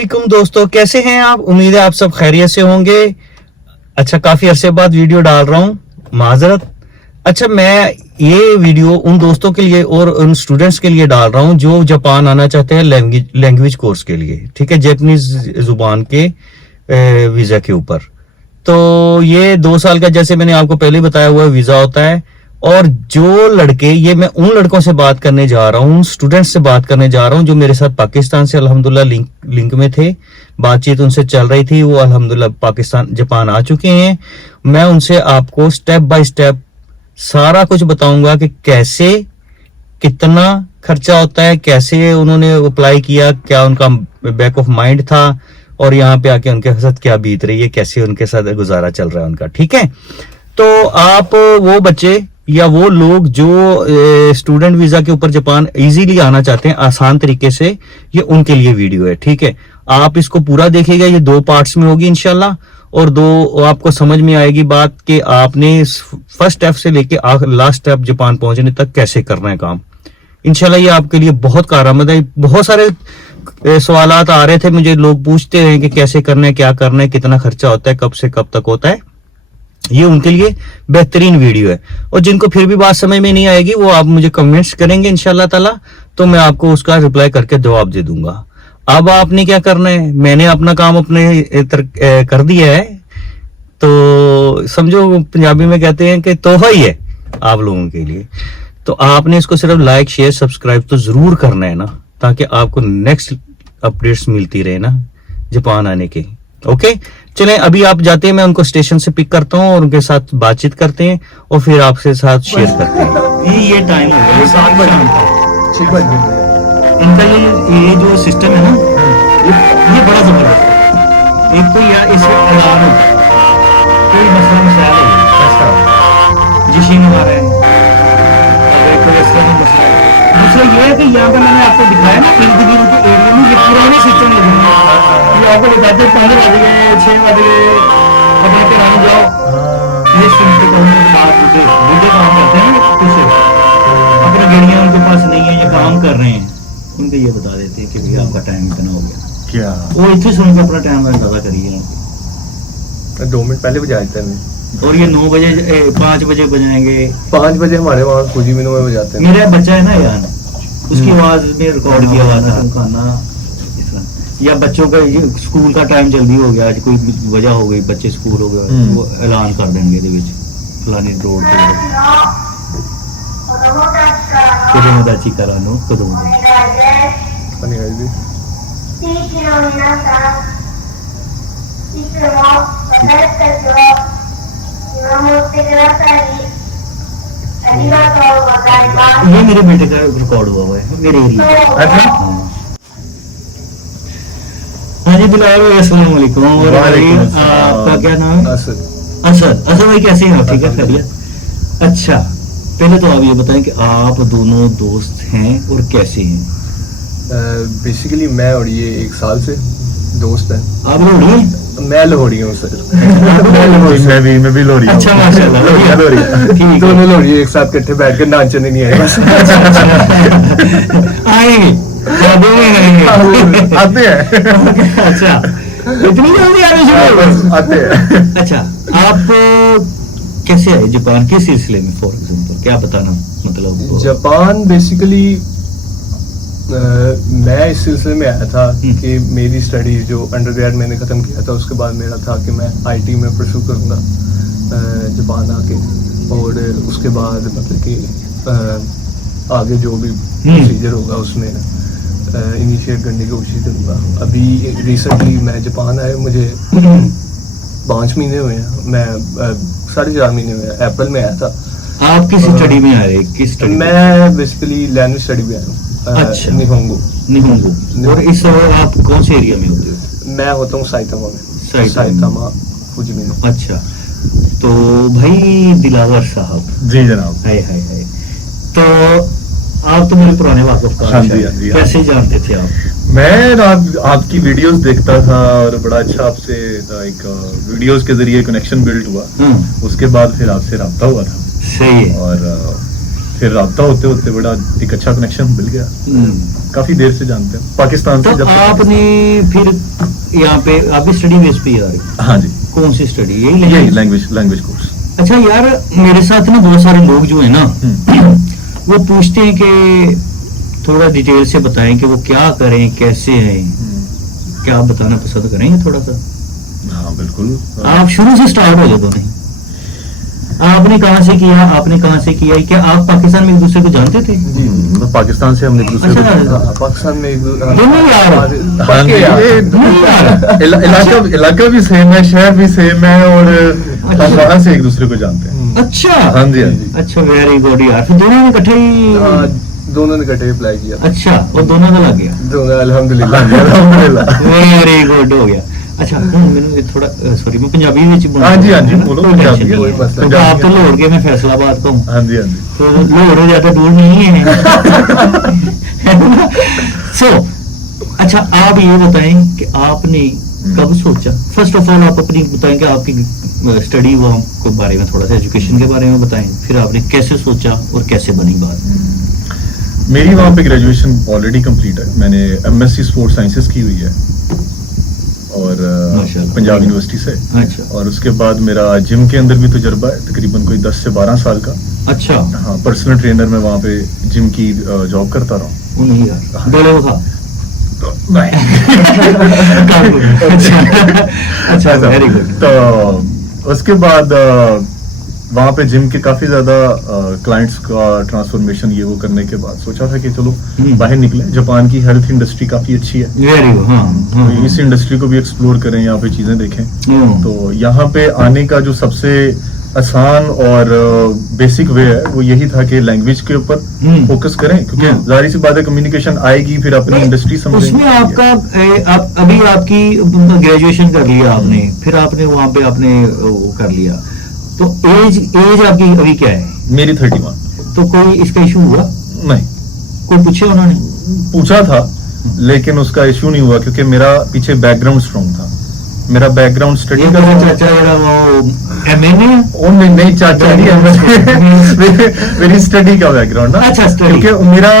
वालेकुम दोस्तों, कैसे हैं आप? उम्मीद है आप सब खैरियत से होंगे। अच्छा, काफी अरसे बाद वीडियो डाल रहा हूँ, माजरत। अच्छा, मैं ये वीडियो उन दोस्तों के लिए और उन स्टूडेंट्स के लिए डाल रहा हूँ जो जापान आना चाहते हैं लैंग्वेज कोर्स के लिए, ठीक है, जापानीज जुबान के वीजा के ऊपर। तो ये 2 साल का, जैसे मैंने आपको पहले बताया हुआ, वीजा होता है। और जो लड़के, ये मैं उन लड़कों से बात करने जा रहा हूँ, स्टूडेंट्स से बात करने जा रहा हूँ जो मेरे साथ पाकिस्तान से अल्हम्दुलिल्लाह लिंक में थे, बातचीत उनसे चल रही थी, वो अल्हम्दुलिल्लाह पाकिस्तान जापान आ चुके हैं। मैं उनसे आपको स्टेप बाय स्टेप सारा कुछ बताऊंगा कि कैसे, कितना खर्चा होता है, कैसे उन्होंने अप्लाई किया, क्या उनका बैक ऑफ माइंड था, और यहाँ पे आके उनके साथ क्या बीत रही है, कैसे उनके साथ गुजारा चल रहा है उनका, ठीक है। तो आप वो बच्चे या वो लोग जो स्टूडेंट वीजा के ऊपर जापान इजीली आना चाहते हैं आसान तरीके से, ये उनके लिए वीडियो है, ठीक है। आप इसको पूरा देखिएगा, ये 2 पार्ट्स में होगी इंशाल्लाह, और 2 आपको समझ में आएगी बात कि आपने फर्स्ट स्टेप से लेके लास्ट स्टेप जापान पहुंचने तक कैसे करना है काम। इंशाल्लाह ये आपके लिए बहुत कारआमद है। बहुत सारे सवालात आ रहे थे मुझे, लोग पूछते रहे कि कैसे करना है, क्या करना है, कितना खर्चा होता है, कब से कब तक होता है। ये उनके लिए बेहतरीन वीडियो है। और जिनको फिर भी बात समझ में नहीं आएगी, वो आप मुझे कमेंट्स करेंगे इंशाल्लाह ताला, तो मैं आपको उसका रिप्लाई करके जवाब दे दूंगा। अब आपने क्या करना है, मैंने अपना काम अपने कर दिया है, तो समझो पंजाबी में कहते हैं कि तोहफा ही है आप लोगों के लिए। तो आपने इसको सिर्फ लाइक, शेयर, सब्सक्राइब तो जरूर करना है ना, ताकि आपको नेक्स्ट अपडेट्स मिलती रहे ना जापान आने के। ओके, चलें, अभी आप जाते हैं, मैं उनको स्टेशन से पिक करता हूँ और उनके साथ बातचीत करते हैं और फिर आपसे साथ शेयर करते हैं। ये टाइम हो गया 7 बजे इनका। ये जो सिस्टम है ना, ये बड़ा जबरदस्त है। एक तो यार इस ऐलान होता है, कोई मसला मसाइल है, जश्न आ रहे हैं, दूसरा ये है कि यहाँ पे मैंने आपको दिखाया ना, इर्द गिर्द के एरिया में ये पुराने सिस्टम लगे हैं। ये आपको बताते हैं 5 बज गए, 6 बज गए, अपने पे आने जाओ। ये सिस्टम बुढ़े काम करते हैं ना, कुछ अपनी गाड़ियाँ उनके पास नहीं है, ये काम कर रहे हैं, उनको ये बता देते हैं कि भैया आपका टाइम इतना हो गया। क्या वो इतने सुन के अपना टाइम अंदाजा करिए, 2 मिनट पहले बजा देते हैं। और ये 9 बजे 5 बजे बजाएंगे। 5 बजे हमारे वहाँ फूजी मिनों में बजाते हैं। मेरा बच्चा है ना यार, उसकी आवाज में रिकॉर्ड किया हुआ था खाना, या बच्चों का स्कूल का टाइम जल्दी हो गया, आज कोई वजह हो गई, बच्चे स्कूल हो गए, वो ऐलान कर देंगे फलानी रोड पे करानो कदों ये मेरे बेटे का रिकॉर्ड हुआ है मेरे एरिया। हाँ जी बिलाल भाई, अस्सलाम वालेकुम। और आपका क्या नाम है? असद भाई, कैसे हैं आप? ठीक है, खैरियत। अच्छा, पहले तो आप ये बताएं कि आप दोनों दोस्त हैं और कैसे हैं? बेसिकली मैं और ये 1 साल से दोस्त हैं। आप लोग हैं? मैं लोहड़ी हूँ सर। मैं भी लोहड़ी। अच्छा माशाल्लाह, लोहड़ी दोनों लोहड़ी एक साथ इकट्ठे बैठ कर नाचने नहीं आए। आएंगे आते हैं। अच्छा, इतनी जल्दी आने शुरू आते हैं। अच्छा, आप कैसे आए जापान, किस सिलसिले में? फॉर एग्जांपल क्या बताना, मतलब जापान बेसिकली मैं इस सिलसिले में आया था कि मेरी स्टडी जो अंडरग्रेड मैंने ख़त्म किया था, उसके बाद मेरा था कि मैं आईटी में परस्यू करूँगा जापान आके, और उसके बाद मतलब कि आगे जो भी प्रोसीजर होगा उसमें इनिशिएट करने की कोशिश करूँगा। अभी रिसेंटली मैं जापान आया, मुझे 5 महीने हुए हैं, मैं 4.5 महीने हुए, अप्रैल में आया था। आप किस स्टडी में आ रहे? किस स्टडी? मैं बेसिकली लैंग्वेज स्टडी में आया हूँ। अच्छा, निहोंगो। और इस समय आप कौन से एरिया में होते हो? मैं होता हूँ साइतामा में, साइतामा फुजीमिनो। अच्छा, तो भाई दिलावर साहब। जी जनाब। हाय हाय हाय। तो आप तो मेरे पुराने वाकफकार। हाँ जी, हाँ जी। कैसे जानते थे आप? मैं आपकी वीडियोस देखता था और बड़ा अच्छा आपसे एक वीडियोस के जरिए कनेक्शन बिल्ड हुआ। उसके बाद फिर आपसे राब्ता हुआ था। सही है। और फिर राब्ता होते होते बड़ा एक अच्छा कनेक्शन मिल गया। काफी देर से जानते हैं, पाकिस्तान से तो जब आपने फिर यहाँ पे आपकी स्टडी बेस पे यार हाँ जी, कौन सी स्टडी यही यही लैंग्वेज कोर्स। अच्छा यार, मेरे साथ ना बहुत सारे लोग जो है ना वो पूछते हैं कि थोड़ा डिटेल से बताएं कि वो क्या करें, कैसे हैं, क्या आप बताना पसंद करेंगे थोड़ा सा? हाँ बिल्कुल। आप शुरू से स्टार्ट हो जाओ नहीं, आपने कहाँ से किया, आपने कहाँ से किया, क्या आप पाकिस्तान में एक दूसरे को जानते थे? जी पाकिस्तान से हमने एक दूसरे अच्छा, को हाँ, पाकिस्तान में दोनों यार? हाँ जी, पक्के यार। इलाका भी सेम है, शहर भी सेम है, और हम वहाँ से एक दूसरे को जानते हैं। अच्छा हाँ जी, हाँ जी। अच्छा, वेरी गुड यार, फिर दोनों ने इकट्ठे ही? हाँ, दोनों ने इकट्ठे अप्लाई किया। अच्छा, और दोनों का लग गया? दोनों अल्हम्दुलिल्लाह। वेरी गुड हो गया। अच्छा मैंने थोड़ा सॉरी, मैं पंजाबी में बोलूं? हाँ जी, हाँ जी, है ना? बोलो, कोई पंजाबी टेंशन है, नहीं कोई है। मसला तो नहीं। आप तो लाहौर के, मैं फैसलाबाद का हूँ, हाँ जी, हाँ जी। तो लाहौर हो ज्यादा दूर नहीं है सो अच्छा, आप ये बताएं कि आपने कब सोचा, फर्स्ट ऑफ ऑल आप अपनी बताएं कि आपकी स्टडी के बारे में, थोड़ा सा एजुकेशन के बारे में बताएं, फिर आपने कैसे सोचा और कैसे बनी बात? मेरी वहाँ पे ग्रेजुएशन ऑलरेडी कंप्लीट है, मैंने एमएससी स्पोर्ट्स साइंसेस की हुई है, और माशाल्लाह। पंजाब यूनिवर्सिटी से। अच्छा और उसके बाद मेरा जिम के अंदर भी तजुर्बा है, तकरीबन कोई 10 से 12 साल का। अच्छा, हाँ, पर्सनल ट्रेनर मैं वहाँ पे जिम की जॉब करता रहा हूँ। वो नहीं यार, डोले वो खा। तो नहीं अच्छा, वेरी गुड। तो उसके बाद वहाँ पे जिम के काफी ज्यादा क्लाइंट्स का ट्रांसफॉर्मेशन ये वो करने के बाद सोचा था कि चलो बाहर निकले। जापान की हेल्थ इंडस्ट्री काफी अच्छी है, वेरी गुड। हाँ, तो इस इंडस्ट्री को भी एक्सप्लोर करें, यहाँ पे चीजें देखें। हाँ। तो यहाँ पे आने का जो सबसे आसान और बेसिक वे है वो यही था कि लैंग्वेज के ऊपर फोकस करें, क्योंकि जाहिर सी बात है कम्युनिकेशन आएगी, फिर अपनी इंडस्ट्री समझेंगे। उसमें आपका आप अभी आपकी ग्रेजुएशन कर लिया आपने, फिर आपने वहाँ पे आपने वो कर लिया, तो एज आपकी अभी क्या है? मेरी 31। तो कोई इसका इशू हुआ? नहीं, कोई पूछे उन्होंने? पूछा था लेकिन उसका इशू नहीं हुआ, क्योंकि मेरा पीछे बैकग्राउंड स्ट्रॉन्ग था। मेरा बैकग्राउंड स्टडी ये का तो चाचा जरा वो एमएनए? ओ नहीं चाचा नहीं है, मेरी स्टडी का बैकग्राउंड ना। अच्छा, study। क्योंकि मेरा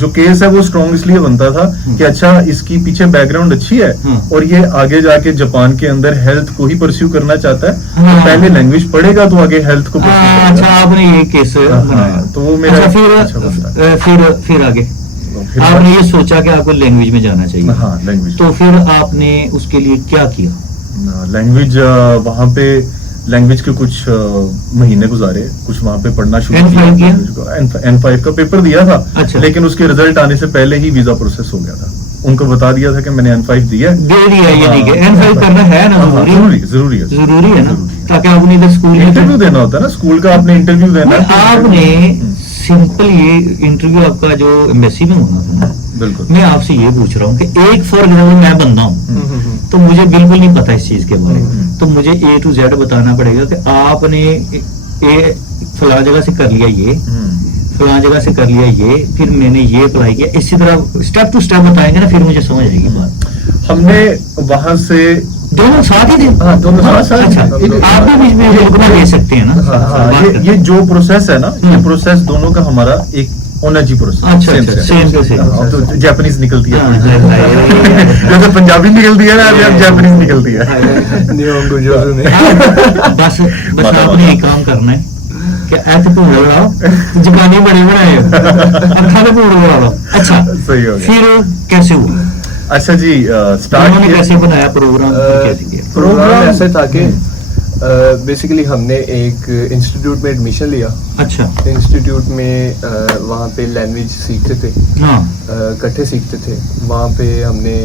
जो केस है वो स्ट्रॉन्ग इसलिए बनता था कि अच्छा इसकी पीछे बैकग्राउंड अच्छी है और ये आगे जाके जापान के अंदर हेल्थ को ही परस्यू करना चाहता है, तो पहले लैंग्वेज पढ़ेगा तो आगे हेल्थ को pursue अच्छा, करेगा। आपने ये केस बनाया, तो वो मेरा अच्छा, अच्छा बनता है। फिर आगे फिर आपने ये सोचा कि आपको लैंग्वेज में जाना चाहिए? हाँ, लैंग्वेज। तो फिर आपने उसके लिए क्या किया? लैंग्वेज वहाँ पे लैंग्वेज के कुछ महीने गुजारे, कुछ वहाँ पे पढ़ना शुरू N5 किया। N5 का पेपर दिया था। अच्छा। लेकिन उसके रिजल्ट आने से पहले ही वीजा प्रोसेस हो गया था। उनको बता दिया था कि मैंने N5 दिया है। दे दिया, ये नहीं कि N5 करना है ना, जरूरी है ना, ताकि आपने इधर स्कूल में इंटरव्यू देना होता है ना, स्कूल का आपने इंटरव्यू देना है। आपने सिंपल ये इंटरव्यू आपका जो एम्बेसी में होना था ना, बिल्कुल। मैं आपसे ये पूछ रहा हूँ कि एक फॉर एग्जाम्पल मैं बंदा हूँ तो मुझे बिल्कुल नहीं पता इस चीज के बारे में, तो मुझे A to Z बताना पड़ेगा कि आपने फलां जगह से कर लिया ये, फलां जगह से कर लिया ये, फिर मैंने ये अप्लाई किया, इसी तरह स्टेप टू स्टेप बताएंगे ना, फिर मुझे समझ आएगी बात। हमने वहां से दोनों साथ ही थे? हाँ, दोनों साथ। अच्छा, इन- आप भी बीच में रुकना दे सकते हैं ना? बात करते हैं। ये जो प्रोसेस है ना, ये प्रोसेस दोनों का हमारा एक ओनर्जी प्रोसेस। अच्छा, सेम टू सेम। तो जापानीज निकलती है हाँ, थोड़ी। हाँ, जैसे पंजाबी निकलती है ना, अभी अब जापानीज निकलती है। नियोंगो जोरू ने बस आपने एक काम करना है कि ऐसे भूल लगाओ, जबानी बड़ी बनाए हो, अखा तो भूल लगा लो। अच्छा, सही हो गया। फिर कैसे हुआ? अच्छा जी, स्टार्ट उन्होंने किया कैसे बनाया प्रोग्राम, कैसे किया? प्रोग्राम ऐसे था कि बेसिकली हमने एक इंस्टीट्यूट में एडमिशन लिया। अच्छा, इंस्टीट्यूट में वहाँ पे लैंग्वेज सीखते थे, हाँ, इकट्ठे सीखते थे। वहाँ पे हमने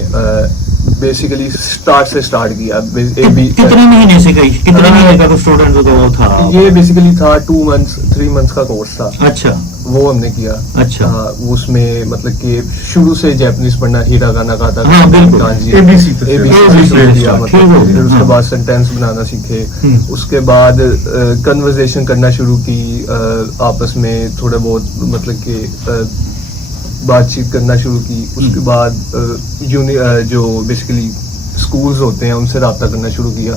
बेसिकली स्टार्ट से स्टार्ट किया। कितने महीने से गई, कितने महीने का स्टूडेंट वो था? ये बेसिकली था 2 मंथ्स 3 मंथ्स का कोर्स था। अच्छा, वो हमने किया। अच्छा। हाँ, उसमें मतलब कि शुरू से जापानीज पढ़ना, हिरागाना काता, हाँ, बिल्कुल। कांजी, ABC तक। ABC ठीक किया, हो मतलब गया, फिर उसके हाँ। बाद सेंटेंस बनाना सीखे। उसके बाद कन्वर्सेशन करना शुरू की, आपस में थोड़ा बहुत मतलब कि बातचीत करना शुरू की। उसके बाद जो बेसिकली स्कूल्स होते हैं उनसे रब्ता करना शुरू किया।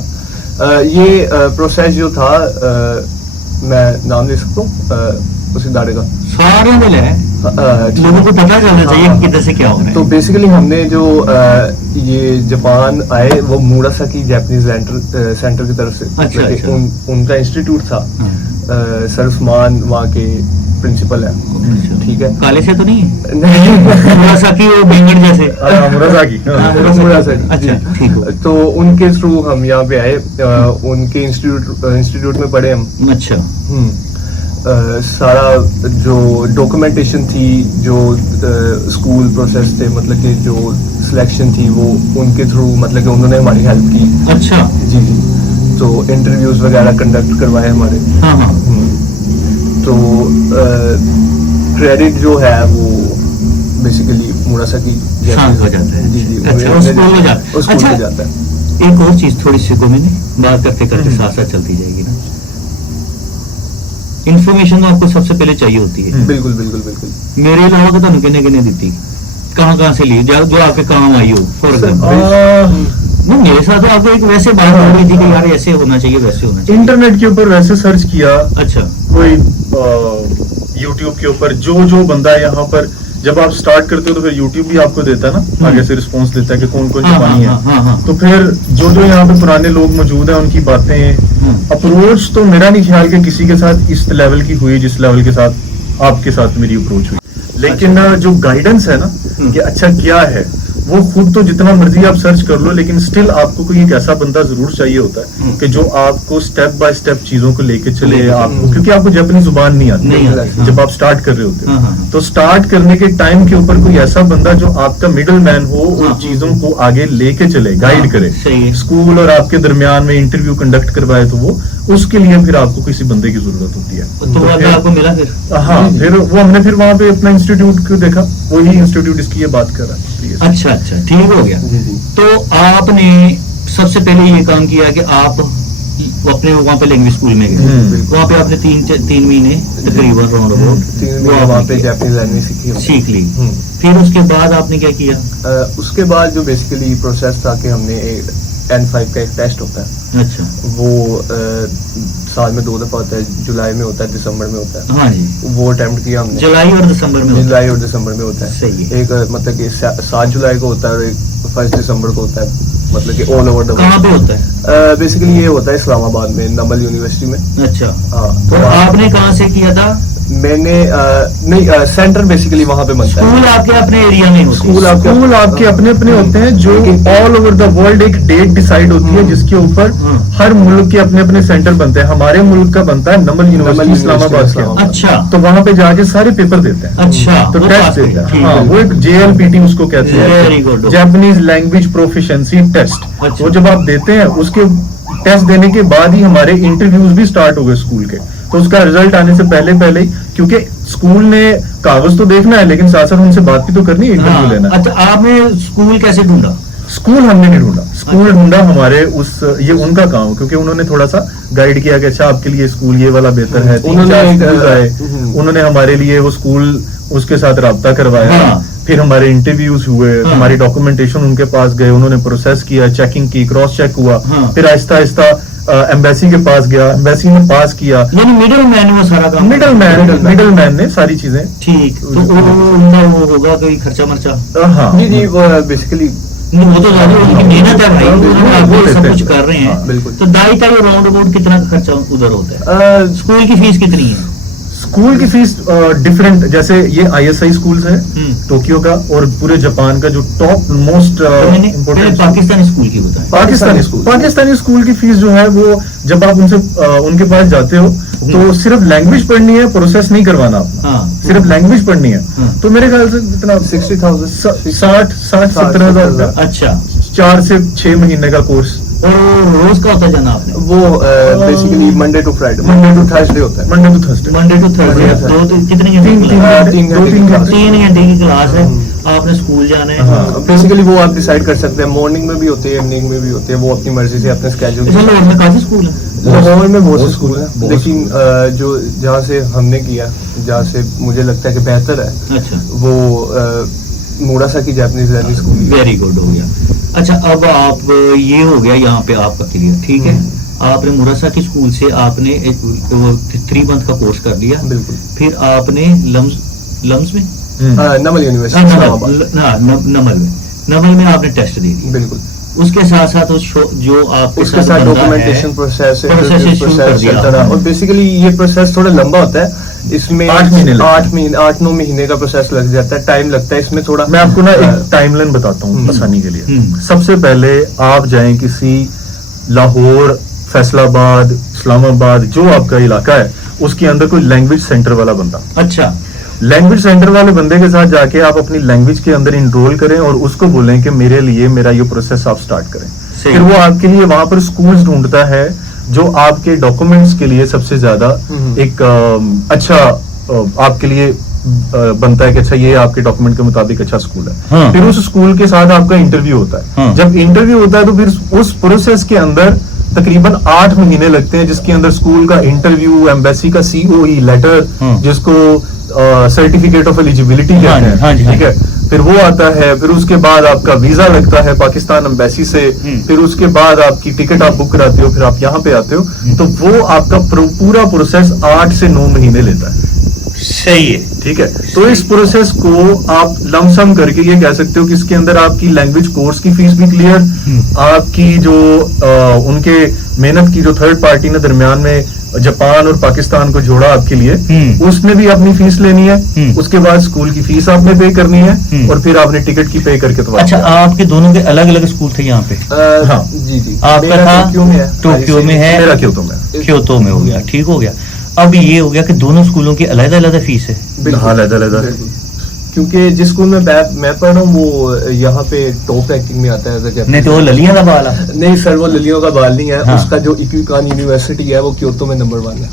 ये प्रोसेस जो था, मैं नाम ले सकता हूँ, उसी दायरे का। सारे मिले हैं, लोगों को पता चलना चाहिए कि किधर से क्या हो रहा है। तो बेसिकली हमने जो ये जापान आए वो मुरासाकी जापानीज सेंटर की तरफ से, अच्छा, मतलब कि अच्छा। उनका इंस्टीट्यूट था। हाँ। सर उस्मान वहाँ के प्रिंसिपल है, ठीक है। काले से तो नहीं है? नहीं मुरासाकी वो बेंगन जैसे। मुरासाकी। हाँ, मुरासाकी, अच्छा, जी। ठीक हो। तो उनके थ्रू हम यहाँ पे आए, उनके इंस्टीट्यूट में पढ़े हम। अच्छा। सारा जो डॉक्यूमेंटेशन थी, जो स्कूल प्रोसेस थे, मतलब कि जो सिलेक्शन थी वो उनके थ्रू, मतलब कि उन्होंने हमारी हेल्प की। अच्छा। जी जी। तो इंटरव्यूज वगैरह कंडक्ट करवाए हमारे। हाँ हाँ। तो क्रेडिट जो है वो बेसिकली मुरासाकी शांत हो जाता है। जी जी। अच्छा, वो स्कूल में जाता है। वो स्कूल अच्छा, में जाता है। एक और चीज थोड़ी सी को मैंने बात करते करते साथ साथ चलती जाएगी ना। इन्फॉर्मेशन तो आपको सबसे पहले चाहिए होती है। बिल्कुल बिल्कुल बिल्कुल। मेरे अलावा तो तुम किन्ने दी कहाँ से ली जो आपके काम आई हो फॉर एग्जाम्पल? नहीं, मेरे साथ तो आपको एक वैसे बात हो रही थी कि यार ऐसे होना चाहिए वैसे होना चाहिए। इंटरनेट के ऊपर वैसे सर्च किया, अच्छा। कोई यूट्यूब के ऊपर जो बंदा है यहाँ पर, जब आप स्टार्ट करते हो तो फिर यूट्यूब भी आपको देता है ना, आगे से रिस्पॉन्स देता है कि कौन कौन जापानी है। तो फिर जो यहाँ पे पुराने लोग मौजूद हैं उनकी बातें, अप्रोच तो मेरा नहीं ख्याल कि किसी के साथ इस लेवल की हुई जिस लेवल के साथ आपके साथ मेरी अप्रोच हुई। लेकिन जो गाइडेंस है ना कि अच्छा क्या है, वो खुद तो जितना मर्जी आप सर्च कर लो, लेकिन स्टिल आपको कोई एक ऐसा बंदा जरूर चाहिए होता है कि जो आपको स्टेप बाय स्टेप चीजों को लेके चले आपको, क्योंकि आपको जापानी जुबान नहीं आती जब आप स्टार्ट कर रहे होते हो। तो स्टार्ट करने के टाइम के ऊपर कोई ऐसा बंदा जो आपका मिडल मैन हो और चीजों को आगे लेके चले, गाइड करे, स्कूल और आपके दरमियान में इंटरव्यू कंडक्ट करवाए, तो वो उसके लिए फिर आपको किसी बंदे की जरूरत होती है। तो आपको मिला फिर? हाँ, फिर वो हमने फिर वहाँ पे अपना इंस्टीट्यूट को देखा, वही इंस्टीट्यूट इसकी ये बात कर रहा है। अच्छा अच्छा, ठीक हो गया। तो आपने सबसे पहले ये काम किया कि आप अपने वहाँ पे लैंग्वेज स्कूल में गए, वहाँ पे आपने तीन महीने तकरीबन राउंड अबाउट वहाँ पे जापानीज लैंग्वेज सीख ली। फिर उसके बाद आपने क्या किया? उसके बाद जो बेसिकली प्रोसेस था कि हमने N5 का एक टेस्ट होता है। अच्छा। वो साल में 2 दफा होता है, जुलाई में होता है, दिसंबर में होता है। हाँ जी। वो अटेम्प्ट किया हमने। जुलाई और दिसंबर में? जुलाई और दिसंबर में होता है। सही है। एक मतलब कि 7 जुलाई को होता है और एक 1 दिसंबर को होता है, मतलब कि ऑल ओवर द कहाँ पे होता है? बेसिकली ये होता है इस्लामाबाद में, नमल यूनिवर्सिटी में। अच्छा। हाँ। तो आपने कहाँ से किया था? मैंने नहीं, सेंटर बेसिकली वहाँ पे बनता है। स्कूल आपके अपने एरिया में होते हैं? स्कूल आपके अपने अपने होते हैं, जो ऑल ओवर द वर्ल्ड एक डेट डिसाइड होती है जिसके ऊपर हर मुल्क के अपने अपने सेंटर बनते हैं। हमारे मुल्क का बनता है नमल यूनिवर्सिटी इस्लामाबाद के। अच्छा। तो वहाँ पे जाके सारे पेपर देते हैं। अच्छा। तो टेस्ट देते हैं। हाँ, वो एक JLPT उसको कहते Very good. हैं, जापानीज लैंग्वेज प्रोफिशिएंसी टेस्ट। अच्छा। वो जब आप देते हैं, उसके टेस्ट देने के बाद ही हमारे इंटरव्यूज भी स्टार्ट हो गए स्कूल के। तो उसका रिजल्ट आने से पहले ही, क्योंकि स्कूल ने कागज तो देखना है लेकिन साथ साथ उनसे बात भी तो करनी है, इंटरव्यू लेना है। अच्छा, आपने स्कूल कैसे ढूंढा? स्कूल हमने नहीं ढूंढा, स्कूल ढूंढा हमारे ये उनका काम, क्योंकि उन्होंने थोड़ा सा गाइड किया कि अच्छा आपके लिए स्कूल ये वाला बेहतर है। 3-4 स्कूल आए, उन्होंने हमारे लिए वो स्कूल उसके साथ राब्ता करवाया। फिर हमारे इंटरव्यूज हुए, हमारी डॉक्यूमेंटेशन उनके पास गए, उन्होंने प्रोसेस किया, चेकिंग की, क्रॉस चेक हुआ। फिर आहिस्ता आहिस्ता एम्बेसी के पास गया, एम्बेसी ने पास किया। यानी मिडिल मैन वो सारा काम? मिडिल मैन ने सारी चीजें। ठीक। तो वो होगा कोई खर्चा मर्चा? हाँ जी बेसिकली वो तो ज्यादा उनकी मेहनत है भाई, वो सब कुछ कर रहे हैं। बिल्कुल। तो दाई राउंड अबाउट कितना खर्चा उधर होता है? स्कूल की फीस कितनी है? स्कूल की फीस डिफरेंट, जैसे ये ISI स्कूल्स है टोक्यो का, और पूरे जापान का जो top most important Pakistani school की बताएं। पाकिस्तानी स्कूल की फीस जो है वो, जब आप उनके पास जाते हो तो सिर्फ लैंग्वेज पढ़नी है, प्रोसेस नहीं करवाना आपको। सिर्फ लैंग्वेज पढ़नी है। तो मेरे ख्याल से इतना 60,000 60-70 हजार। अच्छा। 4 से 6 महीने का कोर्स। और रोज का होता है जाना आपने? वो basically Monday to Friday, Monday to Thursday होता है। Monday to Thursday. कितने घंटे? 3 घंटे की क्लास है। आपने स्कूल जाना है। बेसिकली वो आप डिसाइड कर सकते हैं, मॉर्निंग में भी होते हैं, इवनिंग में भी होते हैं, वो अपनी मर्जी से अपने स्केड्यूल। लाहौर में काफी स्कूल है? लाहौर में बहुत से स्कूल है, लेकिन जो जहाँ से हमने किया, जहाँ से मुझे लगता है कि बेहतर है, अच्छा, वो Murasaki Japanese language school. Very good हो गया। अच्छा, अब आप ये हो गया यहाँ पे आपका क्लियर, ठीक है। आपने मुरासा की स्कूल से आपने 3 मंथ का कोर्स कर लिया, बिल्कुल। फिर आपने लम्स में नमल यूनिवर्सिटी नमल में आपने टेस्ट दे दिया, बिल्कुल। उसके साथ साथ जो आपके उसके साथ बंदा डॉक्यूमेंटेशन प्रोसेस प्रोसेस शुरू कर दिया चलता रहा। और बेसिकली ये प्रोसेस थोड़ा लंबा होता है, इसमें 8-9 महीने का प्रोसेस लग जाता है, टाइम लगता है इसमें थोड़ा। मैं आपको ना एक टाइमलाइन बताता हूँ आसानी के लिए। सबसे पहले आप जाएं किसी लाहौर, फैसलाबाद, इस्लामाबाद, जो आपका इलाका है उसके अंदर कोई लैंग्वेज सेंटर वाला बंदा। अच्छा, लैंग्वेज सेंटर वाले बंदे के साथ जाके आप अपनी लैंग्वेज के अंदर इनरोल करें और उसको बोलें कि मेरे लिए मेरा ये प्रोसेस आप स्टार्ट करें। सही। फिर वो आपके लिए वहां पर स्कूल्स ढूंढता है जो आपके डॉक्यूमेंट्स के लिए सबसे ज्यादा एक अच्छा आपके लिए बनता है कि अच्छा ये आपके डॉक्यूमेंट के मुताबिक अच्छा स्कूल है। हाँ। फिर उस स्कूल के साथ आपका इंटरव्यू होता है। हाँ। जब इंटरव्यू होता है तो फिर उस प्रोसेस के अंदर तकरीबन 8 महीने लगते हैं, जिसके अंदर स्कूल का इंटरव्यू, एम्बेसी का COE लेटर, जिसको सर्टिफिकेट ऑफ एलिजिबिलिटी कहते हैं, हाँ जी, ठीक है, फिर वो आता है। फिर उसके बाद आपका वीजा लगता है पाकिस्तान एम्बेसी से। फिर उसके बाद आपकी टिकट आप बुक कराते हो, फिर आप यहाँ पे आते हो। तो वो आपका पूरा प्रोसेस 8 से 9 महीने लेता है। सही है। ठीक है, तो इस प्रोसेस को आप लमसम करके ये कह सकते हो कि इसके अंदर आपकी लैंग्वेज कोर्स की फीस भी क्लियर, आपकी जो उनके मेहनत की जो थर्ड पार्टी ने दरमियान में जापान और पाकिस्तान को जोड़ा आपके लिए, उसने भी अपनी फीस लेनी है। उसके बाद स्कूल की फीस आपने पे करनी है और फिर आपने टिकट की पे करके तो अच्छा, आपके दोनों के अलग अलग स्कूल थे यहाँ पे? हाँ जी। आपका था टोक्यो में है, मेरा क्योतो में हो गया, ठीक हो गया। अब ये हो गया कि दोनों स्कूलों की अलग अलग फीस है। हाँ, अलग-अलग। क्योंकि जिस स्कूल में मैं पढ़ रहा हूँ वो यहाँ पे टॉप रैंकिंग में आता है। नहीं तो वो ललिया का बाल है? नहीं सर, वो ललियों का बाल नहीं है। हाँ। उसका जो इक्विकान यूनिवर्सिटी है वो क्योतो में नंबर 1 है।